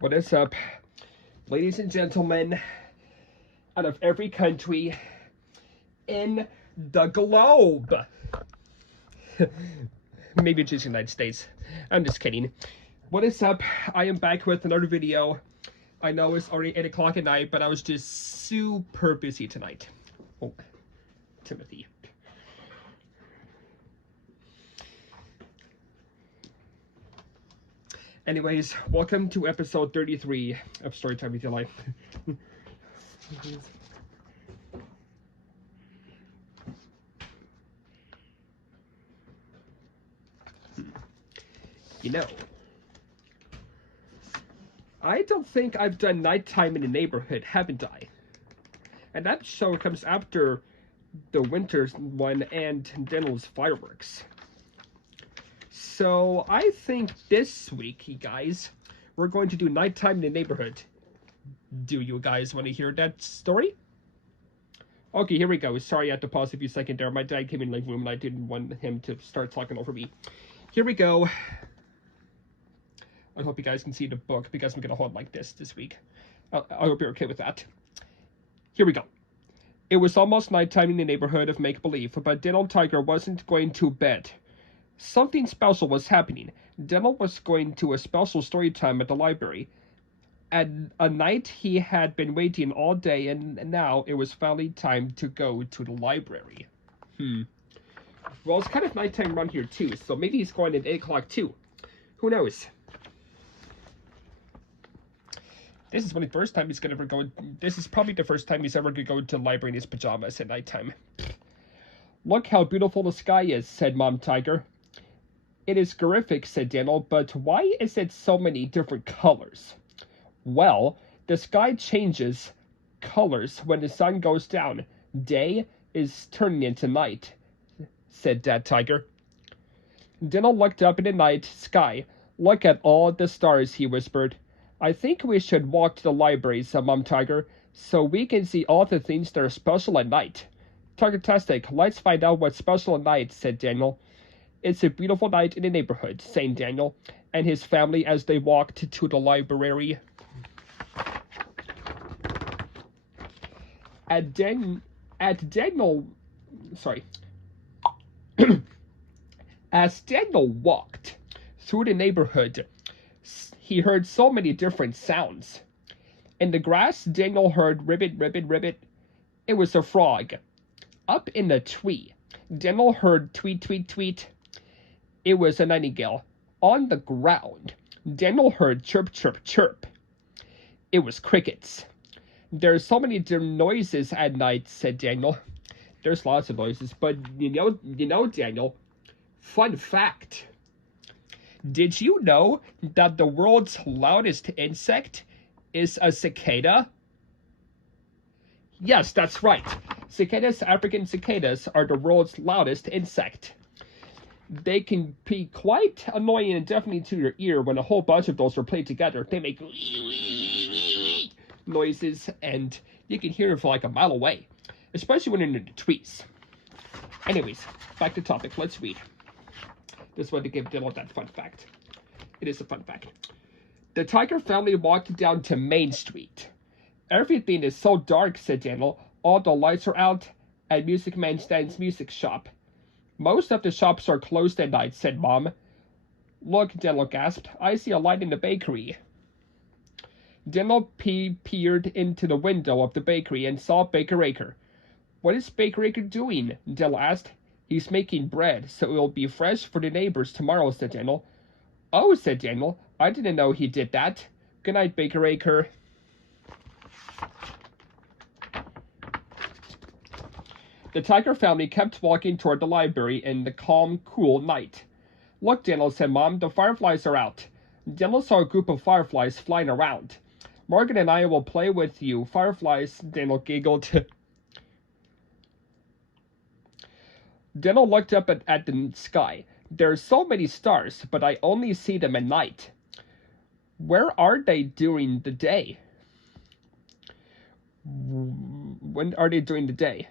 What is up, ladies and gentlemen, out of every country in the globe? Maybe just the United States. I'm just kidding. What is up? I am back with another video. I know it's already 8 o'clock at night, but I was just super busy tonight. Oh, Timothy. Anyways, welcome to episode 33 of Storytime with Your Life. You know, I don't think I've done nighttime in the neighborhood, haven't I? And that show comes after the winter's one and Dental's fireworks. So I think this week, you guys, we're going to do nighttime in the neighborhood. Do you guys want to hear that story? Okay, here we go. Sorry, I had to pause a few seconds there. My dad came in the living room and I didn't want him to start talking over me. Here we go. I hope you guys can see the book because I'm going to hold like this week. I hope you're okay with that. Here we go. It was almost nighttime in the neighborhood of Make-Believe, but Dental Tiger wasn't going to bed. Something special was happening. Dental was going to a special story time at the library. At a night he had been waiting all day, and now it was finally time to go to the library. Well, it's kind of nighttime around here too, so maybe he's going at 8 o'clock too. Who knows? This is one of the first time he's gonna ever go. This is probably the first time he's ever gonna go to the library in his pajamas at nighttime. Look how beautiful the sky is, said Mom Tiger. It is terrific, said Daniel, but why is it so many different colors? Well, the sky changes colors when the sun goes down. Day is turning into night, said Dad Tiger. Daniel looked up in the night sky. Look at all the stars, he whispered. I think we should walk to the library, said Mom Tiger, so we can see all the things that are special at night. Tiger-tastic, let's find out what's special at night, said Daniel. It's a beautiful night in the neighborhood, sang Daniel and his family as they walked to the library. As Daniel walked through the neighborhood, he heard so many different sounds. In the grass, Daniel heard ribbit, ribbit, ribbit. It was a frog. Up in the tree, Daniel heard tweet, tweet, tweet. It was a nightingale. On the ground, Daniel heard chirp, chirp, chirp. It was crickets. There's so many different noises at night, said Daniel. There's lots of noises, but you know, Daniel, fun fact. Did you know that the world's loudest insect is a cicada? Yes, that's right. Cicadas, African cicadas, are the world's loudest insect. They can be quite annoying and deafening to your ear when a whole bunch of those are played together. They make noises, and you can hear them for like a mile away, especially when they're in the trees. Anyways, back to topic. Let's read. Just wanted to give Dylan that fun fact. It is a fun fact. The Tiger family walked down to Main Street. Everything is so dark, said Daniel. All the lights are out at Music Man Stan's music shop. Most of the shops are closed at night, said Mom. Look, Daniel gasped. I see a light in the bakery. Daniel peered into the window of the bakery and saw Baker Acre. What is Baker Acre doing? Daniel asked. He's making bread, so it will be fresh for the neighbors tomorrow, said Daniel. Oh, said Daniel. I didn't know he did that. Good night, Baker Acre. The Tiger family kept walking toward the library in the calm, cool night. Look, Daniel, said Mom, the fireflies are out. Daniel saw a group of fireflies flying around. Morgan and I will play with you, fireflies, Daniel giggled. Daniel looked up at the sky. There are so many stars, but I only see them at night. Where are they during the day? When are they during the day?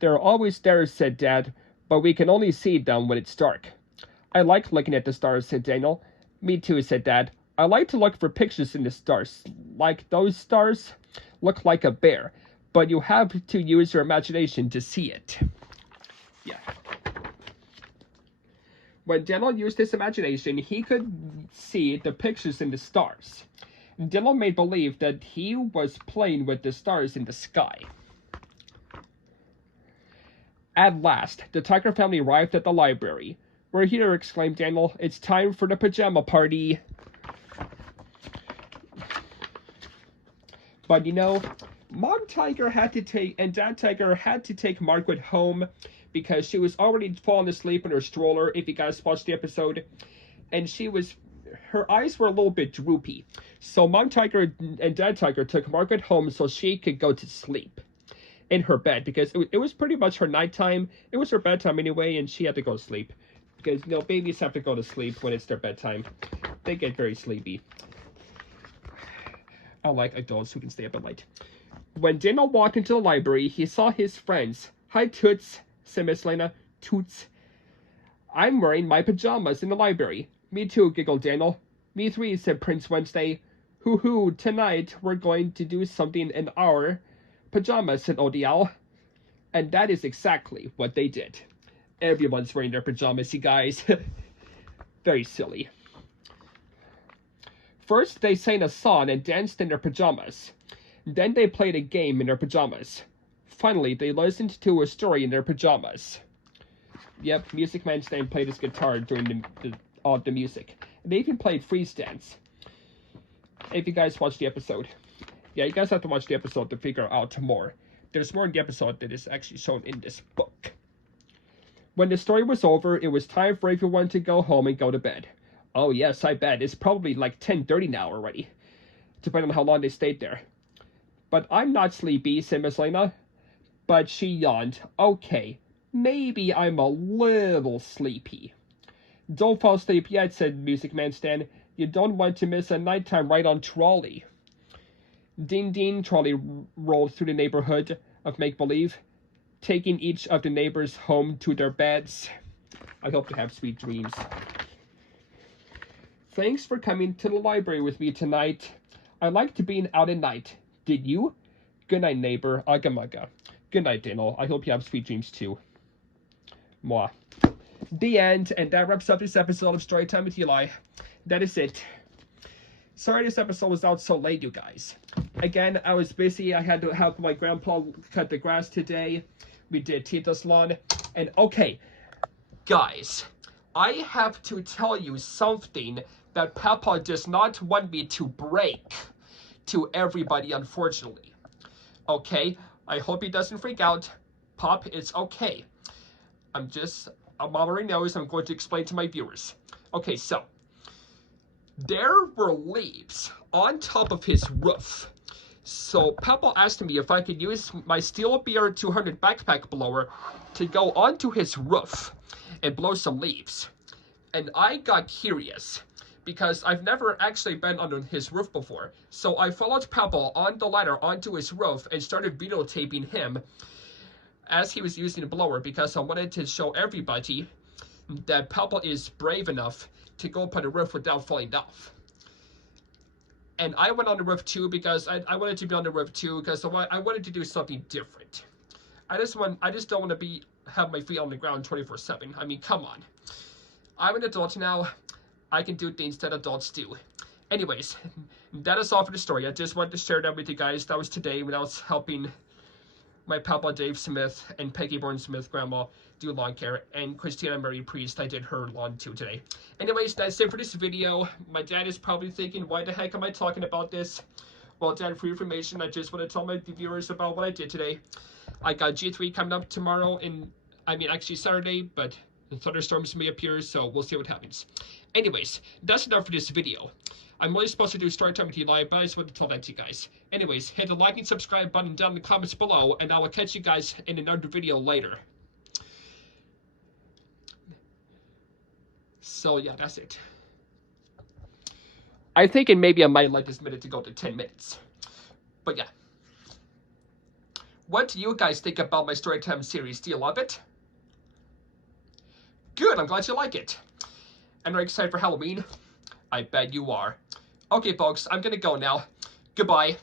They're always there, said Dad, but we can only see them when it's dark. I like looking at the stars, said Daniel. Me too, said Dad. I like to look for pictures in the stars. Like those stars look like a bear, but you have to use your imagination to see it. Yeah. When Daniel used his imagination, he could see the pictures in the stars. Daniel made believe that he was playing with the stars in the sky. At last, the Tiger family arrived at the library. "We're here," exclaimed Daniel. "It's time for the pajama party." But you know, Mom Tiger had to take, and Dad Tiger had to take Margaret home because she was already falling asleep in her stroller, if you guys watched the episode. And her eyes were a little bit droopy. So Mom Tiger and Dad Tiger took Margaret home so she could go to sleep in her bed, because it was pretty much her nighttime. It was her bedtime anyway, and she had to go to sleep. Because, you know, babies have to go to sleep when it's their bedtime. They get very sleepy. Unlike adults who can stay up at night. When Daniel walked into the library, he saw his friends. "Hi, Toots," said Miss Lena. "Toots." "I'm wearing my pajamas in the library." "Me too," giggled Daniel. "Me too," said Prince Wednesday. "Hoo-hoo, tonight we're going to do something in our pajamas," said Old Owl. And that is exactly what they did. Everyone's wearing their pajamas, you guys. Very silly. First, they sang a song and danced in their pajamas. Then they played a game in their pajamas. Finally, they listened to a story in their pajamas. Yep, Music Man Stan played his guitar during the music. And they even played freeze dance. If you guys watched the episode. Yeah, you guys have to watch the episode to figure out more. There's more in the episode that is actually shown in this book. When the story was over, it was time for everyone to go home and go to bed. Oh yes, I bet. It's probably like 10:30 now already, depending on how long they stayed there. "But I'm not sleepy," said Miss Lena. But she yawned. "Okay, maybe I'm a little sleepy." "Don't fall asleep yet," said Music Man Stan. "You don't want to miss a nighttime ride on Trolley." Ding ding, Trolley rolled through the neighborhood of make-believe, taking each of the neighbors home to their beds. I hope to have sweet dreams. "Thanks for coming to the library with me tonight. I liked being out at night. Did you? Good night, neighbor. Ugga mugga. Good night, Daniel. I hope you have sweet dreams too." Mwah. The end, and that wraps up this episode of Storytime with Eli. That is it. Sorry this episode was out so late, you guys. Again, I was busy. I had to help my grandpa cut the grass today. We did Tita's lawn. And okay, guys, I have to tell you something that Papa does not want me to break to everybody, unfortunately. Okay, I hope he doesn't freak out. Pop, it's okay. Mom already knows. I'm going to explain to my viewers. Okay, so there were leaves on top of his roof. So Papa asked me if I could use my Steel BR200 backpack blower to go onto his roof and blow some leaves. And I got curious because I've never actually been under his roof before. So I followed Papa on the ladder onto his roof and started videotaping him as he was using the blower, because I wanted to show everybody that Papa is brave enough to go up on the roof without falling off. And I went on the roof too because I wanted to be on the roof too because I wanted to do something different. I just don't want to have my feet on the ground 24/7. I mean, come on. I'm an adult now. I can do things that adults do. Anyways, that is all for the story. I just wanted to share that with you guys. That was today when I was helping my Papa Dave Smith and Peggy Bourne Smith grandma do lawn care, and Christina Mary Priest, I did her lawn too today. Anyways, that's it for this video. My dad is probably thinking, why the heck am I talking about this? Well, Dad, for your information, I just want to tell my viewers about what I did today. I got G3 coming up tomorrow, actually Saturday, but the thunderstorms may appear, so we'll see what happens. Anyways, that's enough for this video. I'm only supposed to do Storytime with Eli, but I just want to tell that to you guys. Anyways, hit the like and subscribe button down in the comments below, and I will catch you guys in another video later. So yeah, that's it. I think maybe I might let this minute to go to 10 minutes. But yeah. What do you guys think about my Storytime series? Do you love it? Good, I'm glad you like it. And are you excited for Halloween? I bet you are. Okay, folks, I'm gonna go now. Goodbye.